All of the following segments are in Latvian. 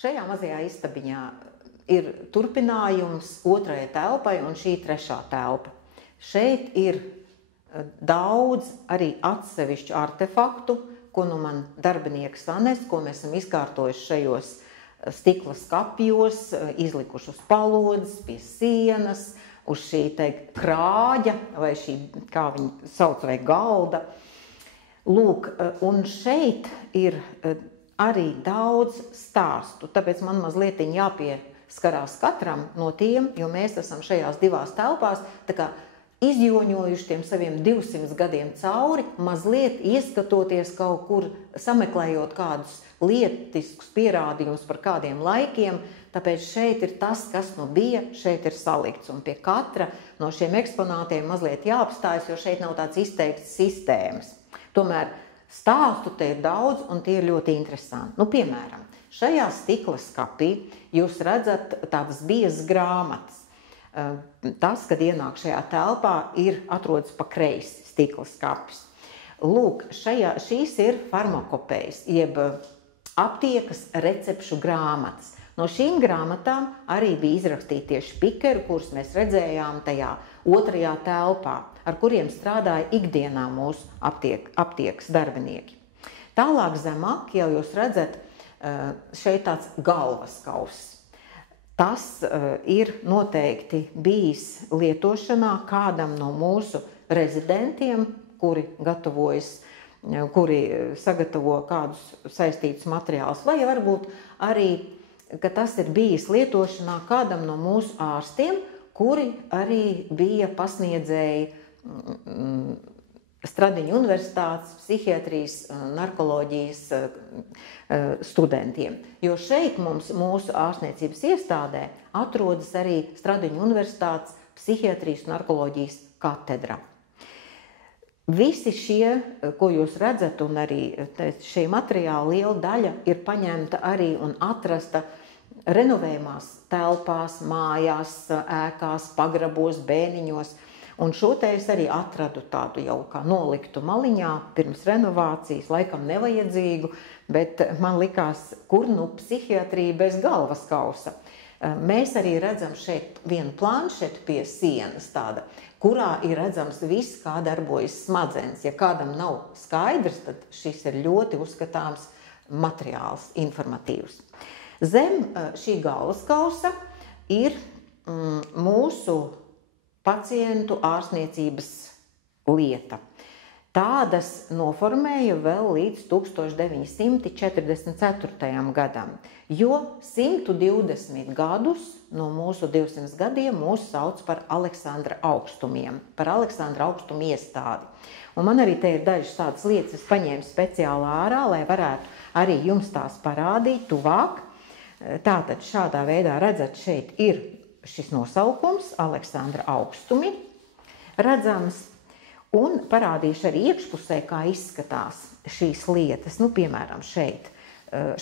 Šajā mazajā istabiņā ir turpinājums otrajai telpai un šī trešā telpa. Šeit ir daudz arī atsevišķu artefaktu, ko nu man darbinieks sanes, ko mēs esam izkārtojuši šajos stikla skapjos, izlikuši uz palodzes, pie sienas, uz šī te krāģa, vai šī, kā viņi sauc, vai galda. Lūk, un šeit ir arī daudz stāstu, tāpēc man mazliet jāpieskarās katram no tiem, jo mēs esam šajās divās telpās, tā kā izjoņojuši tiem saviem 200 gadiem cauri, mazliet ieskatoties kaut kur, sameklējot kādus lietiskus pierādījumus par kādiem laikiem, tāpēc šeit ir tas, kas nu bija, šeit ir salikts, un pie katra no šiem eksponātiem mazliet jāapstājas, jo šeit nav tāds izteikts sistēmas. Tomēr stāstu te ir daudz, un tie ir ļoti interesanti. Nu, piemēram, šajā stikla skapī jūs redzat tādas biezas grāmatas. Tas, kad ienāk šajā telpā, atrodas pa kreisi stikla skapis. Lūk, šīs ir farmakopejas, jeb aptiekas recepšu grāmatas. No šīm grāmatām arī bija izrakstīti tieši pikeri, kurus mēs redzējām tajā otrajā telpā, ar kuriem strādāja ikdienā mūsu aptiekas darbinieki. Tālāk zemāk jau jūs redzat šeit tāds galvaskauss. Tas ir noteikti bijis lietošanā kādam no mūsu rezidentiem, kuri sagatavo kādus saistītus materiālus, vai varbūt arī, ka tas ir bijis lietošanā kādam no mūsu ārstiem, kuri arī bija pasniedzēji Stradiņu universitātes psihiatrijas, narkoloģijas studentiem. Jo šeit mūsu ārstniecības iestādē atrodas arī Stradiņu universitātes psihiatrijas un narkoloģijas katedra. Visi šie, ko jūs redzat, un arī šie materiāli liela daļa ir paņemta arī un atrasta renovējumās telpās, mājās, ēkās, pagrabos, bēniņos. Un šo te es arī atradu tādu jau kā noliktu maliņā pirms renovācijas, laikam nevajadzīgu, bet man likās, kur nu psihiatrija bez galvaskausa. Mēs arī redzam šeit vienu planšetu pie sienas tāda, kurā ir redzams viss, kā darbojas smadzenes. Ja kādam nav skaidrs, tad šis ir ļoti uzskatāms materiāls, informatīvs. Zem šī galvaskausa ir mūsu pacientu ārstniecības lieta. Tādas noformēja vēl līdz 1944. gadam, jo 120 gadus no mūsu 200 gadiem mūs sauc par Aleksandra augstumiem, par Aleksandra augstumu iestādi. Un man arī te ir dažas tādas lietas, es paņēmu speciāli ārā, lai varētu arī jums tās parādīt tuvāk. Tātad šādā veidā redzat, šeit ir šis nosaukums, Aleksandra augstumi, redzams, un parādīšu arī iekšpusē, kā izskatās šīs lietas. Nu, piemēram, šeit.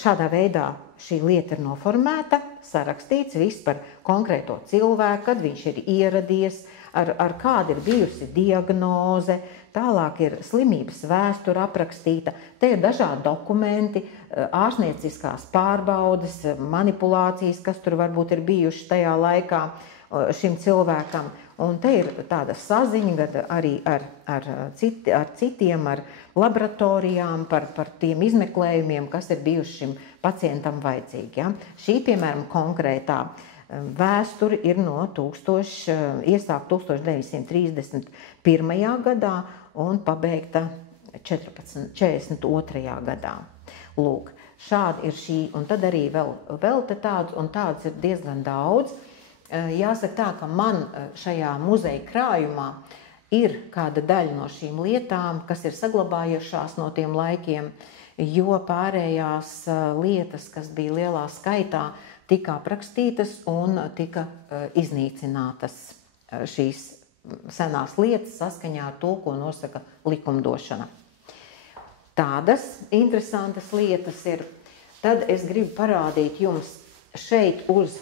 Šādā veidā šī lieta ir noformēta, sarakstīts viss par konkrēto cilvēku, kad viņš ir ieradies, ar kāda ir bijusi diagnoze, tālāk ir slimības vēsture aprakstīta, te ir dažādi dokumenti, ārstnieciskās pārbaudes, manipulācijas, kas tur varbūt ir bijuši tajā laikā šim cilvēkam, un te ir tāda saziņa arī ar citiem, ar laboratorijām, par tiem izmeklējumiem, kas ir bijuši šim pacientam vajadzīgi. Ja? Šī, piemēram, konkrētā vēsture ir iesākta 1931. gadā un pabeigta 42. gadā. Lūk, šādi ir šī, un tad arī vēl te tāds, un tāds ir diezgan daudz. Jāsaka tā, ka man šajā muzeja krājumā ir kāda daļa no šīm lietām, kas ir saglabājušās no tiem laikiem, jo pārējās lietas, kas bija lielā skaitā, tika aprakstītas un tika iznīcinātas šīs senās lietas saskaņā ar to, ko nosaka likumdošana. Tādas interesantas lietas ir. Tad es gribu parādīt jums šeit uz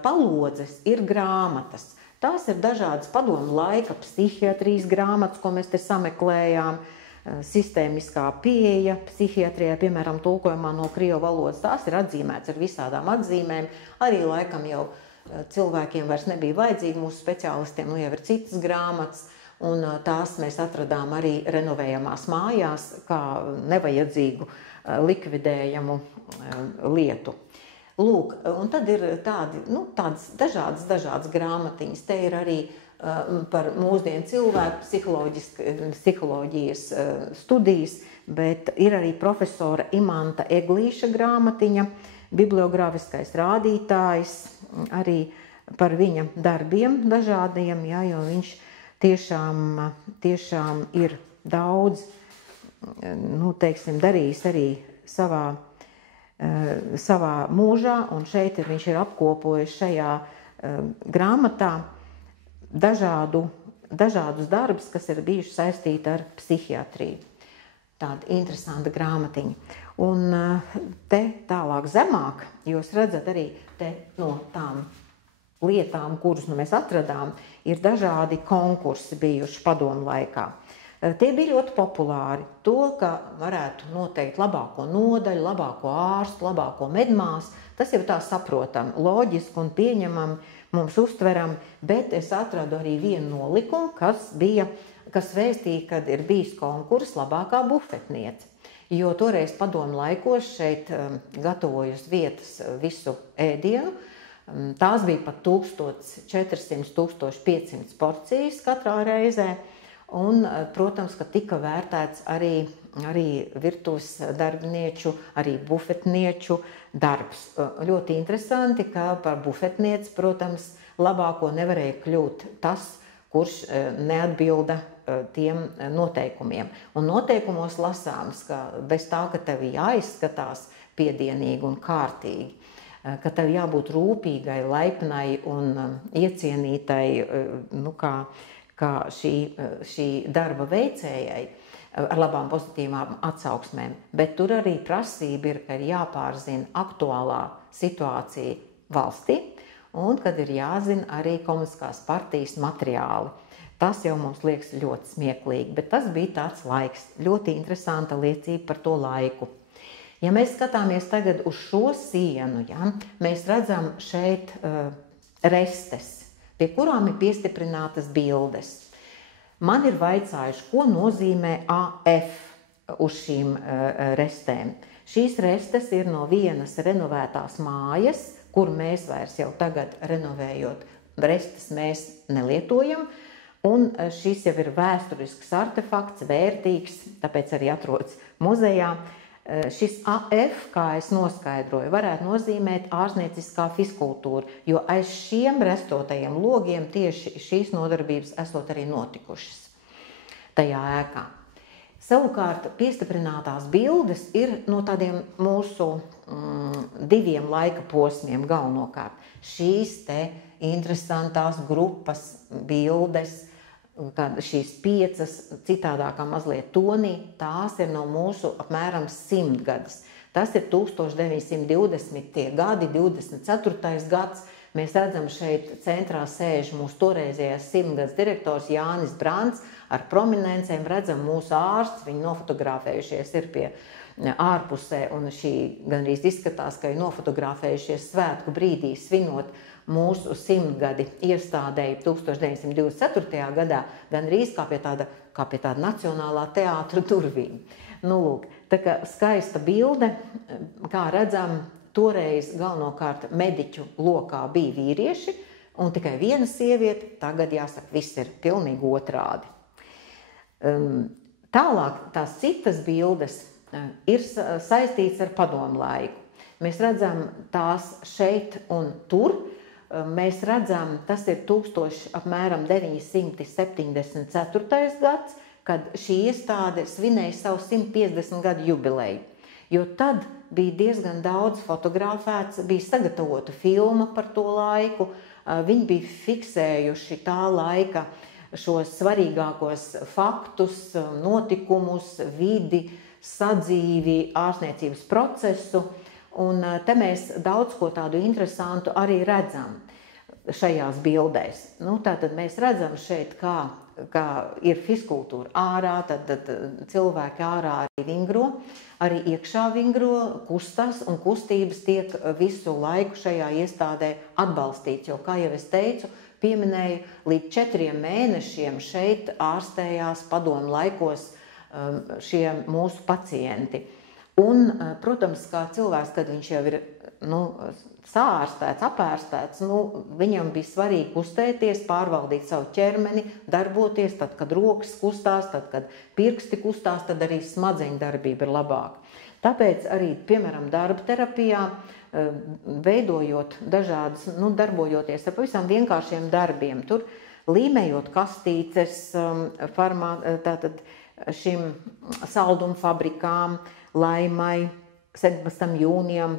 palodzes ir grāmatas. Tās ir dažādas padomu laika psihiatrijas grāmatas, ko mēs te sameklējām. sistēmiskā pieeja psihiatrijai, piemēram, tulkojumā no krievu valodas. Tās ir atzīmēts ar visādām atzīmēm. Arī laikam jau cilvēkiem vairs nebija vajadzīgi, mūsu speciālistiem jau ir citas grāmatas, un tās mēs atradām arī renovējamās mājās kā nevajadzīgu likvidējamu lietu. Lūk, un tad ir tādas dažādas grāmatiņas. Te ir arī par mūsdienu cilvēku psiholoģijas studijas, bet ir arī profesora Imanta Eglīša grāmatiņa, bibliogrāfiskais rādītājs, arī par viņa darbiem dažādiem, ja, jo viņš tiešām ir daudz, darījis arī savā mūžā, un šeit viņš ir apkopojis šajā grāmatā dažādus darbus, kas ir bijuši saistīti ar psihiatriju. Tāda interesanta grāmatiņa. Un te tālāk zemāk, jūs redzat arī te no tām lietām, kurus mēs atradām, ir dažādi konkursi bijuši padomu laikā. Tie bija ļoti populāri. To, ka varētu noteikt labāko nodaļu, labāko ārstu, labāko medmāsu, tas jau tā saprotam, loģiski un pieņemam, mums uztveram, bet es atradu arī vienu nolikumu, kas vēstīja, kad ir bijis konkurss labākā bufetniece. Jo toreiz padomu laikos šeit gatavojas vietas visu ēdienu. Tās bija pat 1400–1500 porcijas katrā reizē. Un, protams, ka tika vērtēts arī virtuves darbinieču, arī bufetnieču darbs. Ļoti interesanti, ka par bufetnieci, protams, labāko nevarēja kļūt tas, kurš neatbilda tiem noteikumiem. Un noteikumos lasāms, ka bez tā, ka tev jāizskatās piedienīgi un kārtīgi, ka tev jābūt rūpīgai, laipnai un iecienītai, kā šī darba veicējai ar labām pozitīvām atsauksmēm. Bet tur arī prasība ir, ka ir jāpārzina aktuālā situācija valstī un kad ir jāzina arī komunistiskās partijas materiāli. Tas jau mums liekas ļoti smieklīgi, bet tas bija tāds laiks, ļoti interesanta liecība par to laiku. Ja mēs skatāmies tagad uz šo sienu, ja, mēs redzam šeit restes, pie kurām ir piestiprinātas bildes. Man ir vaicājuši, ko nozīmē AF uz šīm restēm. Šīs restes ir no vienas renovētās mājas, kur mēs vairs jau tagad renovējot restes mēs nelietojam, un šis jau ir vēsturisks artefakts, vērtīgs, tāpēc arī atrodas muzejā. Šis AF, kā es noskaidroju, varētu nozīmēt ārstnieciskā fiskultūra, jo aiz šiem restotajiem logiem tieši šīs nodarbības esot arī notikušas tajā ēkā. Savukārt piestiprinātās bildes ir no tādiem mūsu diviem laika posmiem galvenokārt. Šīs te interesantās grupas bildes, šīs 5 citādākā mazliet tonī, tās ir no mūsu apmēram 100 gadus. Tas ir 1920. gadi, 24. gads. Mēs redzam, šeit centrā sēž mūsu toreizējais 100-gads direktors Jānis Brants ar prominencēm. Redzam mūsu ārsts, viņi nofotografējušies ir pie ārpusē, un šī gandrīz izskatās, ka ir nofotografējušies svētku brīdī svinot mūsu 100-gadi iestādēja 1924. gadā, gandrīz kā pie tāda nacionālā teātra durvīm. Lūk, tā kā skaista bilde, kā redzam, toreiz galvenokārt mediķu lokā bija vīrieši, un tikai viena sieviete, tagad jāsaka, viss ir pilnīgi otrādi. Tālāk tās citas bildes ir saistīts ar padomu laiku. Mēs redzam tās šeit un tur. Mēs redzam, tas ir apmēram 974. gads, kad šī iestāde svinēja savu 150 gadu jubileju. Jo tad bija diezgan daudz fotografēts, bija sagatavota filma par to laiku, viņi bija fiksējuši tā laika šos svarīgākos faktus, notikumus, vidi, sadzīvi, ārstniecības procesu. Un te mēs daudz ko tādu interesantu arī redzam šajās bildēs. Tātad mēs redzam šeit, kā ka ir fiskultūra ārā, tad cilvēki ārā arī vingro, arī iekšā vingro, kustās, un kustības tiek visu laiku šajā iestādē atbalstīts, jo, kā jau es teicu, pieminēju, līdz 4 mēnešiem šeit ārstējās padomu laikos šie mūsu pacienti. Un, protams, kā cilvēks, kad viņš jau ir sāārstēts, apārstēts, viņam bija svarīgi kustēties, pārvaldīt savu ķermeni, darboties, tad, kad rokas kustās, tad, kad pirksti kustās, tad arī smadzeņu darbība ir labāka. Tāpēc arī, piemēram, darba terapijā, veidojot dažādas, darbojoties ar pavisam vienkāršiem darbiem, tur līmējot kastītes, tātad šim saldumu fabrikām, Laimai, 17. jūnijam,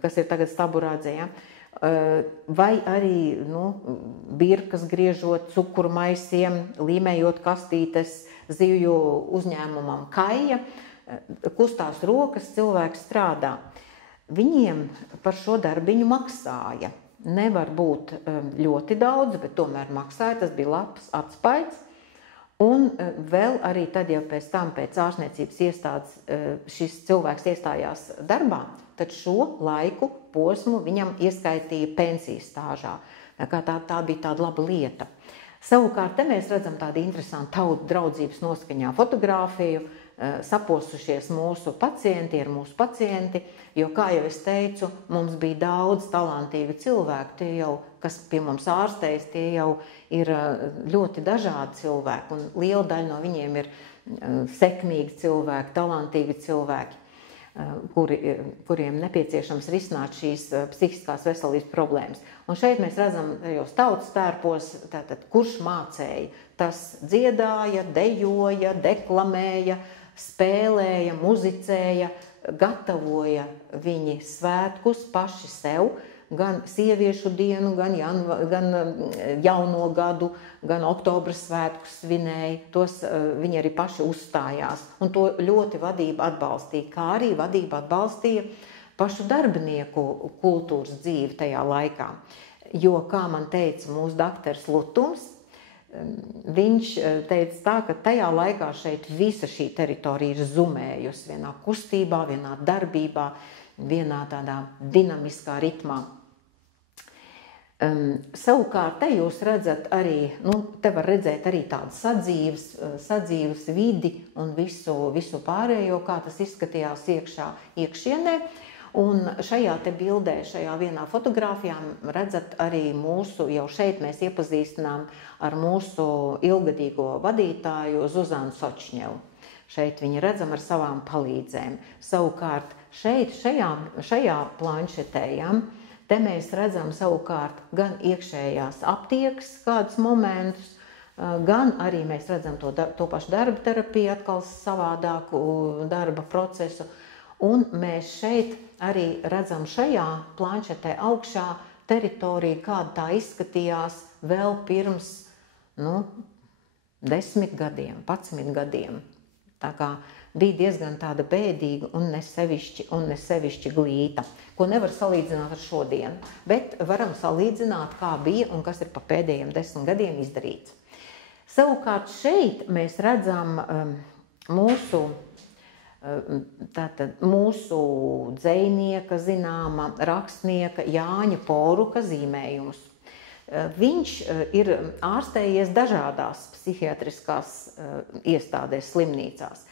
kas ir tagad Staburādzē, vai arī birkas griežot cukuru maisiem, līmējot kastītes zivju uzņēmumam Kaija, kustās rokas, cilvēks strādā. Viņiem par šo darbiņu maksāja. Nevar būt ļoti daudz, bet tomēr maksāja, tas bija labs atspaids. Un vēl arī tad, ja pēc tam, pēc ārstniecības iestādes šis cilvēks iestājās darbā, tad šo laiku posmu viņam ieskaitīja pensijas stāžā. Tā bija tāda laba lieta. Savukārt, te mēs redzam tādu interesantu tautu draudzības noskaņā fotogrāfiju, saposušies mūsu pacienti, jo, kā jau es teicu, mums bija daudz talantīgu cilvēku, tie jau, kas pie mums ārstējas, tie jau ir ļoti dažādi cilvēki, un liela daļa no viņiem ir sekmīgi cilvēki, talantīgi cilvēki, kuriem nepieciešams risināt šīs psihiskās veselības problēmas. Un šeit mēs redzam tajos tautas tērpos, tātad, kurš mācēja, tas dziedāja, dejoja, deklamēja, spēlēja, muzicēja, gatavoja viņi svētkus paši sev, gan sieviešu dienu, gan jauno gadu, gan oktobra svētkus svinēja. Tos viņi arī paši uzstājās. Un to ļoti vadība atbalstīja, kā arī vadība atbalstīja pašu darbinieku kultūras dzīvi tajā laikā. Jo, kā man teica mūsu doktors Lutums, viņš teica tā, ka tajā laikā šeit visa šī teritorija ir zumējusi vienā kustībā, vienā darbībā, vienā tādā dinamiskā ritmā. Savukārt, te jūs redzat arī, te var redzēt arī tādu sadzīves vidi un visu pārējo, kā tas izskatījās iekšienē. Un šajā te bildē, šajā vienā fotogrāfijā redzat arī mūsu, jau šeit mēs iepazīstinām ar mūsu ilgadīgo vadītāju Zuzanu Sočņevu. Šeit viņi redzam ar savām palīdzēm. Savukārt šeit, šajā planšetē, te mēs redzam savukārt gan iekšējās aptiekas kādus momentus, gan arī mēs redzam to pašu darba terapiju, atkal savādāku darba procesu. Un mēs šeit arī redzam šajā planšetē augšā teritoriju, kāda tā izskatījās vēl pirms 10 gadiem, 11 gadiem. Tā kā bija diezgan tāda bēdīga un nesevišķi glīta, ko nevar salīdzināt ar šodienu, bet varam salīdzināt, kā bija un kas ir pa pēdējiem 10 gadiem izdarīts. Savukārt šeit mēs redzam mūsu dzejnieka, zināma rakstnieka Jāņa Poruka zīmējumus. Viņš ir ārstējies dažādās psihiatriskās iestādēs, slimnīcās.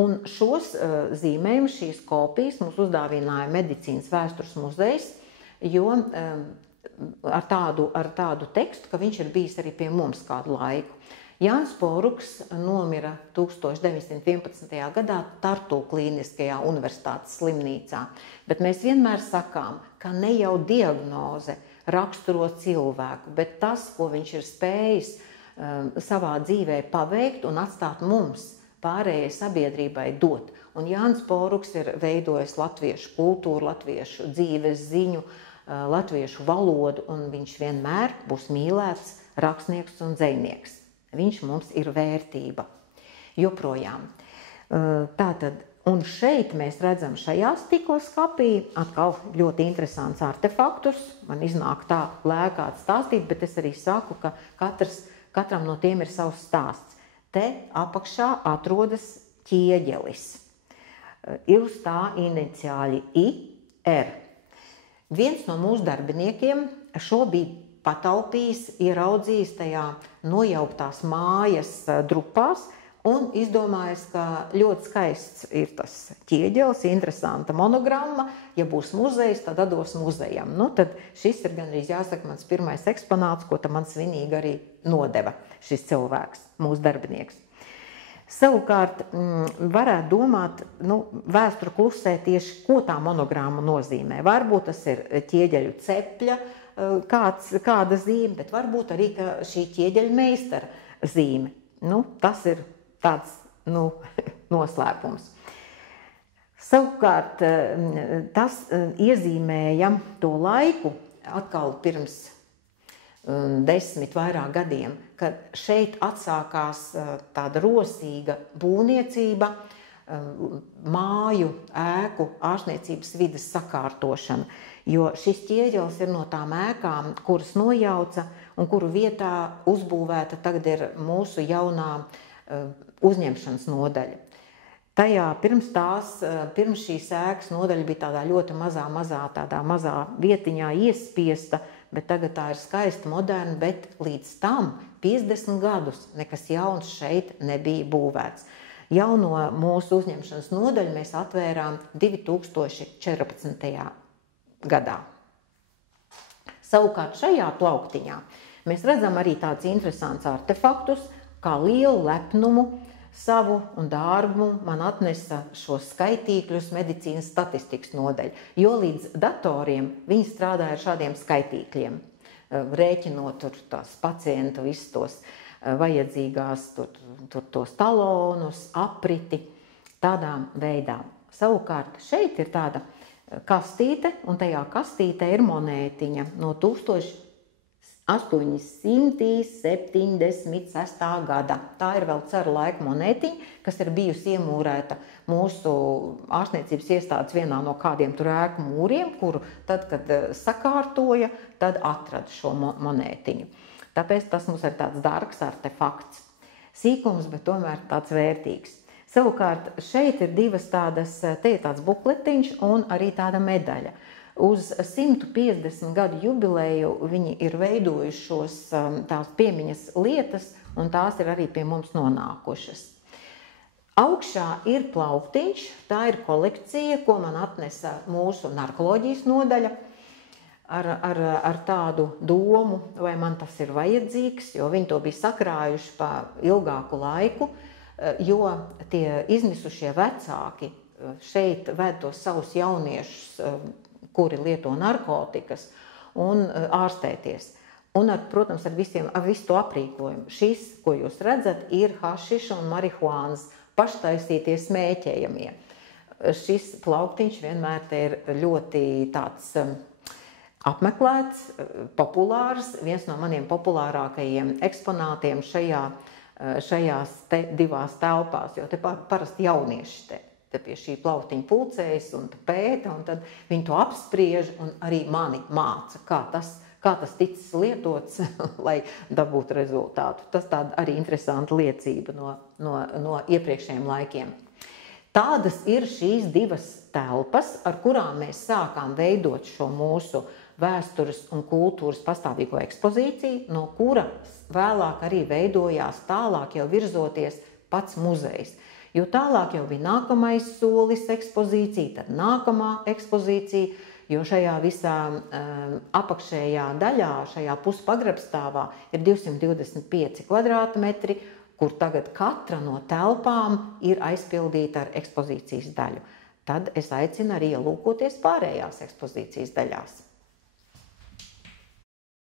Un šos zīmējumus, šīs kopijas mums uzdāvināja Medicīnas vēstures muzejs, jo ar tādu tekstu, ka viņš ir bijis arī pie mums kādu laiku. Jānis Poruks nomira 1911. gadā Tartu Klīniskajā universitātes slimnīcā, bet mēs vienmēr sakām, ka ne jau diagnoze raksturo cilvēku, bet tas, ko viņš ir spējis savā dzīvē paveikt un atstāt mums, pārējai sabiedrībai dot. Un Jānis Poruks ir veidojis latviešu kultūru, latviešu dzīves ziņu, latviešu valodu, un viņš vienmēr būs mīlēts rakstnieks un dzejnieks. Viņš mums ir vērtība. Joprojām. Tātad, un šeit mēs redzam šajā stikla skapī atkal ļoti interesants artefaktus. Man iznāk tā lēkāt stāstīt, bet es arī saku, ka katrs katram no tiem ir savs stāsts. Te apakšā atrodas ķieģelis. Ir uz tā iniciāļi IR. Viens no mūsu darbiniekiem šo bija pataupījis, ieraudzījis tajā nojauktās mājas drupās un izdomājis, ka ļoti skaists ir tas ķieģelis, interesanta monogramma. Ja būs muzejs, tad atdos muzejam. Nu, tad šis ir gandrīz jāsaka mans pirmais eksponāts, ko man svinīgi arī nodeva šis cilvēks, mūsu darbinieks. Savukārt varētu domāt, vēsture klusē tieši, ko tā monogramma nozīmē. Varbūt tas ir ķieģeļu cepļa kāda zīme, bet varbūt arī šī ķieģeļa meistara zīme. Tas ir tāds noslēpums. Savukārt tas iezīmēja to laiku atkal pirms 10 vairāk gadiem, kad šeit atsākās tāda rosīga būvniecība, māju, ēku, ārstniecības vides sakārtošana, jo šis ķieģelis ir no tām ēkām, kuras nojauca un kuru vietā uzbūvēta tagad ir mūsu jaunā uzņemšanas nodaļa. Tajā pirms šīs ēkas nodaļa bija tādā ļoti mazā vietiņā iespiesta, bet tagad tā ir skaista, moderna, bet līdz tam 50 gadus nekas jauns šeit nebija būvēts. Jauno mūsu uzņemšanas nodaļu mēs atvērām 2014. gadā. Savukārt šajā plauktiņā mēs redzam arī tāds interesants artefaktus, kā lielu lepnumu savu un dārgumu man atnesa šos skaitīkļus medicīnas statistikas nodaļa, jo līdz datoriem viņi strādāja ar šādiem skaitīkļiem, rēķinot tās pacientu visus tos vajadzīgās, tos talonus, apriti, tādām veidām. Savukārt šeit ir tāda kastīte, un tajā kastītē ir monētiņa no 1876. gada. Tā ir vēl cara laika monētiņa, kas ir bijusi iemūrēta mūsu ārstniecības iestādes vienā no kādiem tur ēku mūriem, kuru tad, kad sakārtoja, tad atrada šo monētiņu. Tāpēc tas mums ir tāds dārgs artefakts. Sīkums, bet tomēr tāds vērtīgs. Savukārt šeit ir divas tādas, te ir tāds bukletiņš un arī tāda medaļa. Uz 150 gadu jubileju viņi ir veidojuši šos tās piemiņas lietas, un tās ir arī pie mums nonākušas. Augšā ir plauktiņš, tā ir kolekcija, ko man atnesa mūsu narkoloģijas nodaļa, ar tādu domu, vai man tas ir vajadzīgs, jo viņi to bija sakrājuši pa ilgāku laiku, jo tie izmisušie vecāki šeit ved tos savus jauniešus, kuri lieto narkotikas, un ārstēties. Un, protams, ar visu to aprīkojumu. Šis, ko jūs redzat, ir hašiša un marihuānas paštaisītie smēķējamie. Šis plauktiņš vienmēr te ir ļoti tāds apmeklēts, populārs, viens no maniem populārākajiem eksponātiem šajās divās telpās, jo te parasti jaunieši te pie šī plauktiņa pulcējas un pēta, un tad viņi to apspriež un arī mani māca, kā tas ticis lietots, lai dabūtu rezultātu. Tas tāda arī interesanta liecība no iepriekšējiem laikiem. Tādas ir šīs divas telpas, ar kurām mēs sākām veidot šo mūsu vēstures un kultūras pastāvīgo ekspozīciju, no kuras vēlāk arī veidojās tālāk jau virzoties pats muzejs. Jo tālāk jau bija nākamais solis ekspozīcija, tad nākamā ekspozīcija, jo šajā visā apakšējā daļā, šajā puspagrabstāvā ir 225 kvadrātmetri, kur tagad katra no telpām ir aizpildīta ar ekspozīcijas daļu. Tad es aicinu arī ielūkoties pārējās ekspozīcijas daļās.